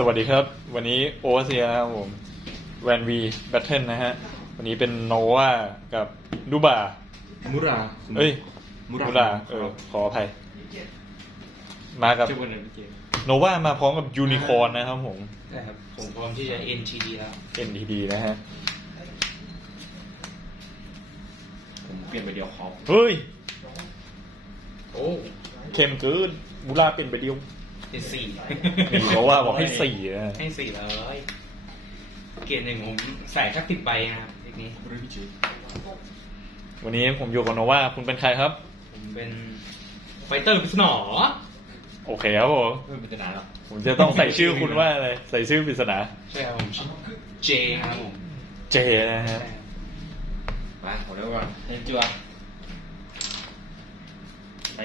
สวัสดีครับ วันนี้โอเวอร์เซียนะครับผมแวนวีแบทเทิลนะฮะ วันนี้เป็นโนวากับดูบามุราเอ้ยมุมูรารา เออ ขออภัย มากับชื่อวันนั้นเกมโนวามาพร้อมกับยูนิคอร์นนะครับผมใช่ครับผมพร้อมที่จะ NTD แล้ว NTD นะฮะ ผมเปลี่ยนไปเดียวคอปเฮ้ย โอ้ เข้มเกินมูราเป็นไปเดียว เป็นสี่นี่โนวาบอกให้สี่นะให้สี่ร้อยเกียรติหนึ่งผมใส่สักสิบใบนะครับทีนี้เรื่องพี่จีวันนี้ผมอยู่กับโนวาคุณเป็นใครครับ ผมเป็นไฟเตอร์พิษหนอโอเคครับผมไม่เป็นตนานหรอกผมจะต้องใส่ชื่อคุณว่าอะไรใส่ชื่อปริศนาใช่ครับผมชื่อเจครับผมเจนะฮะมาขอเริ่มก่อนให้จัวไป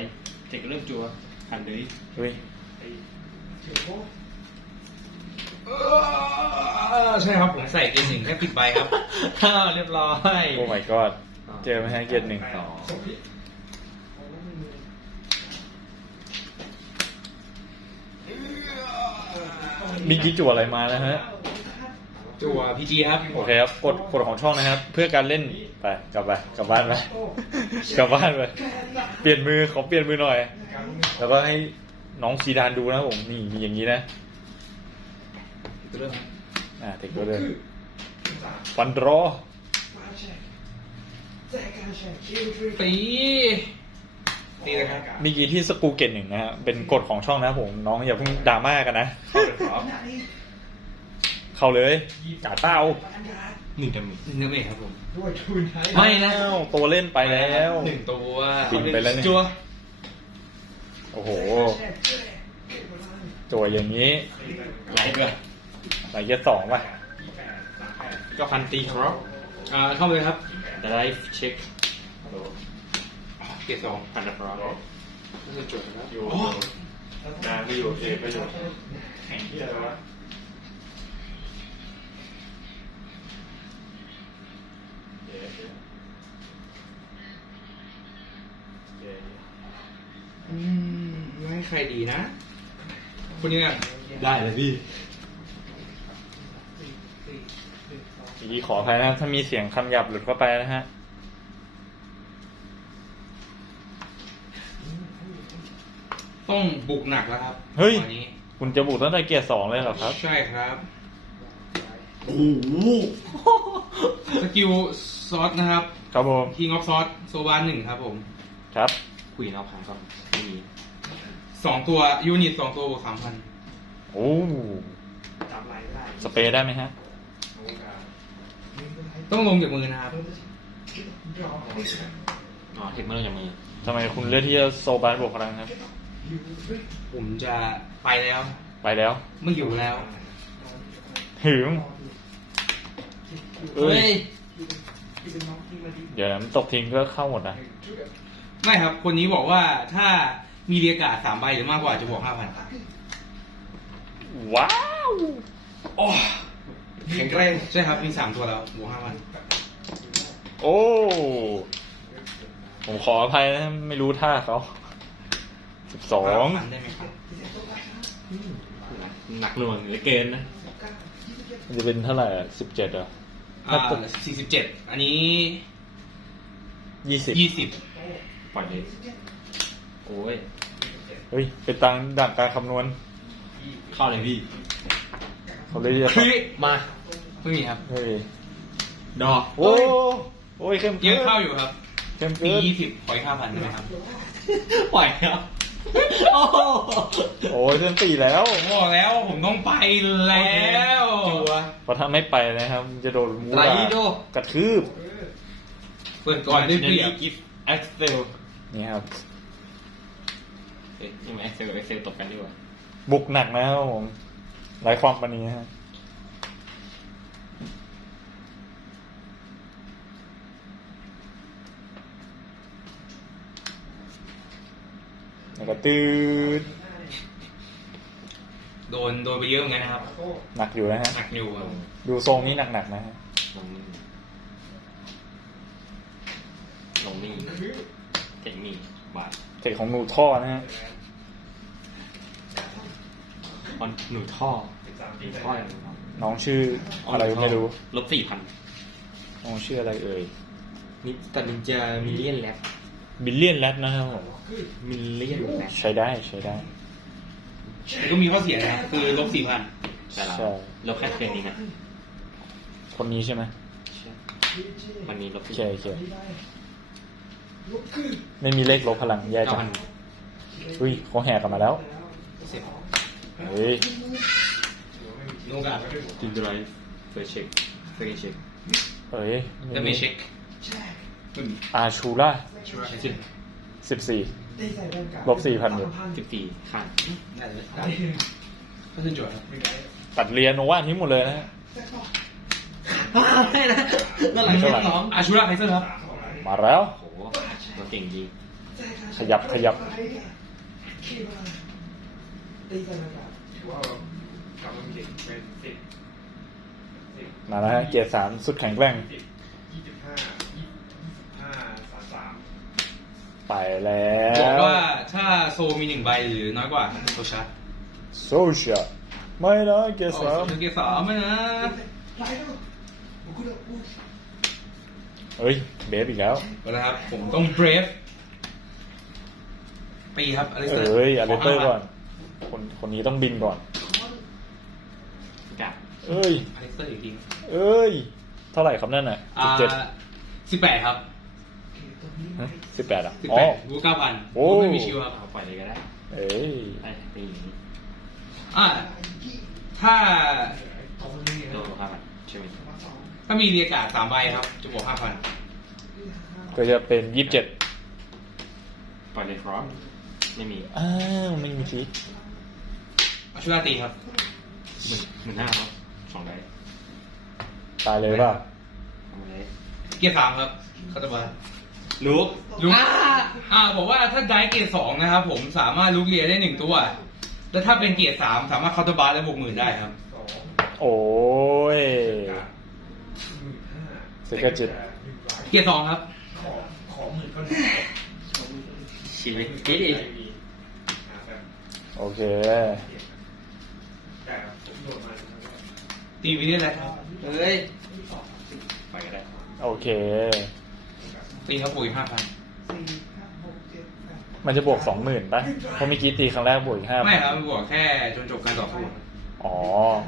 เทคเริ่มจัวหันเลยเฮ้ย ใช่ครับผมใส่เกียร์หนึ่งแค่สิบใบครับฮ่าเรียบร้อยโอ้ my god เจอไหมฮะเกียรติหนึ่งสองมีกี่จั่วอะไรมานะฮะ จัวพีจีครับ โอเคครับกดกดของช่องนะครับ เพื่อการเล่นไปกลับไปกลับบ้านไปกลับบ้านไปเปลี่ยนมือขอเปลี่ยนมือหน่อย แล้วก็ให้ น้องซีดานดูนะครับผมนี่มีอย่างนี้นะเริ่มครับอ่าเทคตัวเดินฟันรอตีตีเลยครับ มีกี่ที่สกรูเกตหนึ่งนะฮะเป็นกฎของช่องนะครับผมน้องอย่าเพิ่งดราม่ากันนะ เข้าเลยครับเข้าเลยกาเต้าหนึ่งดาเมจหนึ่งเมตรครับผม ไม่แล้วตัวเล่นไปแล้วหนึ่งตัวบินไปแล้วเนี่ยจัว โอ้โหจั่วอย่างนี้ไลท์ด้วยไหนเกียร์สองป่ะก็พันตีครับอ่าเข้าเลยครับแต่ไลฟ์เช็คเกียร์สองพันดับร้อยก็จะจดนะครับอยู่นานก็อยู่เอก็อยู่แข่งที่อะไรวะ อืมไม่ให้ใครดีนะคนนี้อะได้เลยพี่อีขออภัยนะถ้ามีเสียงคำหยาบหลุดเข้าไปนะฮะ ต้องบุกหนักแล้วครับเฮ้ย ตอนนี้คุณจะบุกตั้งแต่เกียร์สองเลยเหรอครับ ใช่ครับโอ้โหสกิลซอสนะครับครับผมคิงออฟซอสโซบานหนึ่งครับผม ครับ คุยเอาผ่านก่อนไม่มี สองตัวยูนิตสองตัวบวกสามพันโอ้สเปรย์ได้ไหมฮะต้องลงจากมือนะครับอ๋อเทคเมื่อไรจะมีทำไมคุณเลือกที่จะโซบานบวกพลังครับผมจะไปแล้วไปแล้วไม่อยู่แล้วหืมเอ้เฮ้ยยเดี๋ยวมันตกทิ้งก็เข้าหมดนะ ไม่ครับ คนนี้บอกว่าถ้า มีเรียกาศสามใบหรือมากกว่าจะบวกห้าพันว้าวโอ้แข็งแรงใช่ครับมีสามตัวแล้วบวกห้าพันโอ้ ผมขออภัยนะไม่รู้ท่าเขาสิบสองได้ไหมครับหนักหน่วงเหลือเกินนะมันจะเป็นเท่าไหร่สิบเจ็ดเหรออ่าสี่สิบเจ็ดอันนี้ยี่สิบยี่สิบปล่อยเลยโอ้ยเฮ้ยเป็นตังด่างการคำนวณเข้าเลยพี่เขาเลยที่จะเฮ้ยมาไม่มีครับ เฮ้ยดอกโอ้โอ้ยเข้มยัเกิงนเข้าอยู่ครับเข้มมีเกินยี่สิบขออีกห้าพันได้ไหมครับปล่อยครับโอ้โหโอ้ยเส้นตีแล้วผมบอกแล้วผมต้องไปแล้วจัว เพราะถ้าไม่ไปนะครับจะโดนมูไรราโด กระทืบเปิดก่อนได้เปรียบ กิฟต์เอ็กเซลนี่ครับ เอ๊ะยังไงเอ็กเซลกับเอเซลตบกันดีกว่าบุกหนักนะครับผมไร้ความปณีนะฮะแล้วก็ตืดโดนโดนไปเยอะเหมือนกันนะครับ หนักอยู่นะฮะ หนักอยู่ครับดูทรงนี้หนักๆนะฮะลงนี่ลงนี่เทคนี่ บาทเทคของหนูท่อนะฮะออนหนูท่อสิบสามหปีนูไปท่ออย่างนี้น้องชื่ออะไรไม่รู้ลบสี่พันน้องชื่ออะไรเอ่ยนี่แต่นินจามิลเลียนแลบบิลเลียนแรดนะครับผมมิลเลียนแลบใช้ได้ใช้ได้ แต่ก็มีข้อเสียนะครับคือลบสี่พันแต่เราใช่ ลบแค่เทรนนี้นะคนนี้ใช่ไหมมันมีลบโอเคโอเค ไม่มีเลขลบพลังแย่เก้าจัพังนอุ้ยเขาแหกกลันมาแล้วเสร็จเฮ้ยโนกาจินดไรเฟอร์เช็คเฟอร์เช็คเฮ้ยจะไม่เช็คอืมอาชูล่าสิบสิบสี่ลบสี่พันอยู่สิบสี่ขาดได้เลยได้ก็ขึ้นจวดครับตัดเรียนโนวาทิ้งหมดเลยนะฮะได้นะนั่นหลังเท่าไหร่น้องอาชูราไคเซอร์ครับ มาแล้วโอ้โหตัว เก่งจริง ขยับขยับว่ากลับมาเด็กเป็นสิบสิบมาแล้วฮะเกียร์สามสุดแข็งแกร่งสิบยี่สิบห้ายี่สิบห้าสามสามไปแล้บอกวว่าถ้าโซมีหนึ่งใบหรือน้อยกว่าโซชาร์จโซเชียลไม่นะเกียร์สามโอเคสามนะเฮ้ย เบฟอีกแล้วก็นะครับ ผมต้องเบรฟปีครับอลิสเตอร์เอ้ยอเลเตอร์ก่อน คนคนนี้ต้องบินก่อน กับเอ้ยอลิสเตอร์อีกทีเอ้ย เท่าไหร่ครับนั่นน่ะอ่าสิบเจ็ดสิบแปดครับสิบแปดอะสิบอ๋แปอดกูเก้าพันโอ้ไม่มีชิวครับเอาปล่อยเลยก็ได้เอ้ยไปไปอย่างนี้อ่าถ้าโดนห้าพันใช่ไหม ถ้ามีเรียกการ์ดสามใบครับ จะบวกห้าพันก็จะเป็นยี่สิบเจ็ดปล่อยเลยครับไม่มีอ้าวไม่มีทิกอาชูราตีครับ หมื่นหมื่นห้าครับสองได้ตายเลยเปล่าทำไมเลยเกียร์สามครับคาตาบาลุกลุกอ่าบอกว่าถ้าได้เกียร์สองนะครับผมสามารถลุกเรียได้หนึ่งตัว แล้วถ้าเป็นเกียร์สามสามารถคาตาบาและบวกหมื่นได้ครับสองโอ้ยหมื่น ห้าเซกาจิตหนึ่งใบเกียร์สองครับขอขอหมื่นก็หนึ่งชีวิตคิดอีกอ่าแบบโอเคแต่ผมโดนมาตีวินิจแล้วครับเฮ้ย ไปก็ได้ โอเค ตีครับบวกห้าพันมันจะบวกสองหมื่นป่ะเพราะเมื่อกี้ตีครั้งแรกบวกอีกห้าไม่ครับบวกแค่จนจบการต่อสู้อ๋อ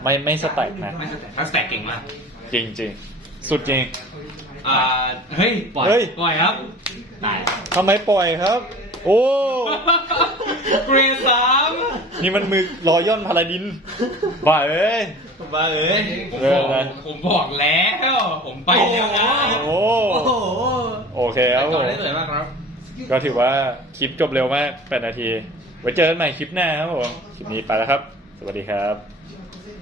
ไม่ไม่สแต็กนะ ไม่สแต็กถ้าสแต็กเก่งมาก จริงจริง สุดจริง อ่าเฮ้ยปล่อยเฮ้ย ปล่อยครับตายทำไมปล่อยครับ โอ้ เกรดสามนี่มันมือรอย่อนพาลาดินบ้าเอ้ย บ้าเอ้ยผมเรื่บอองกอะไรผมบอกแล้วผมไปแล้วนะโอ้ โอเคครับผต่อมได้เลยมากครับ ก็ถือว่าคลิปจบเร็วมาก 8 นาที ไว้เจอกันใหม่คลิปหน้าครับผม คลิปนี้ไปแล้วครับ สวัสดีครับ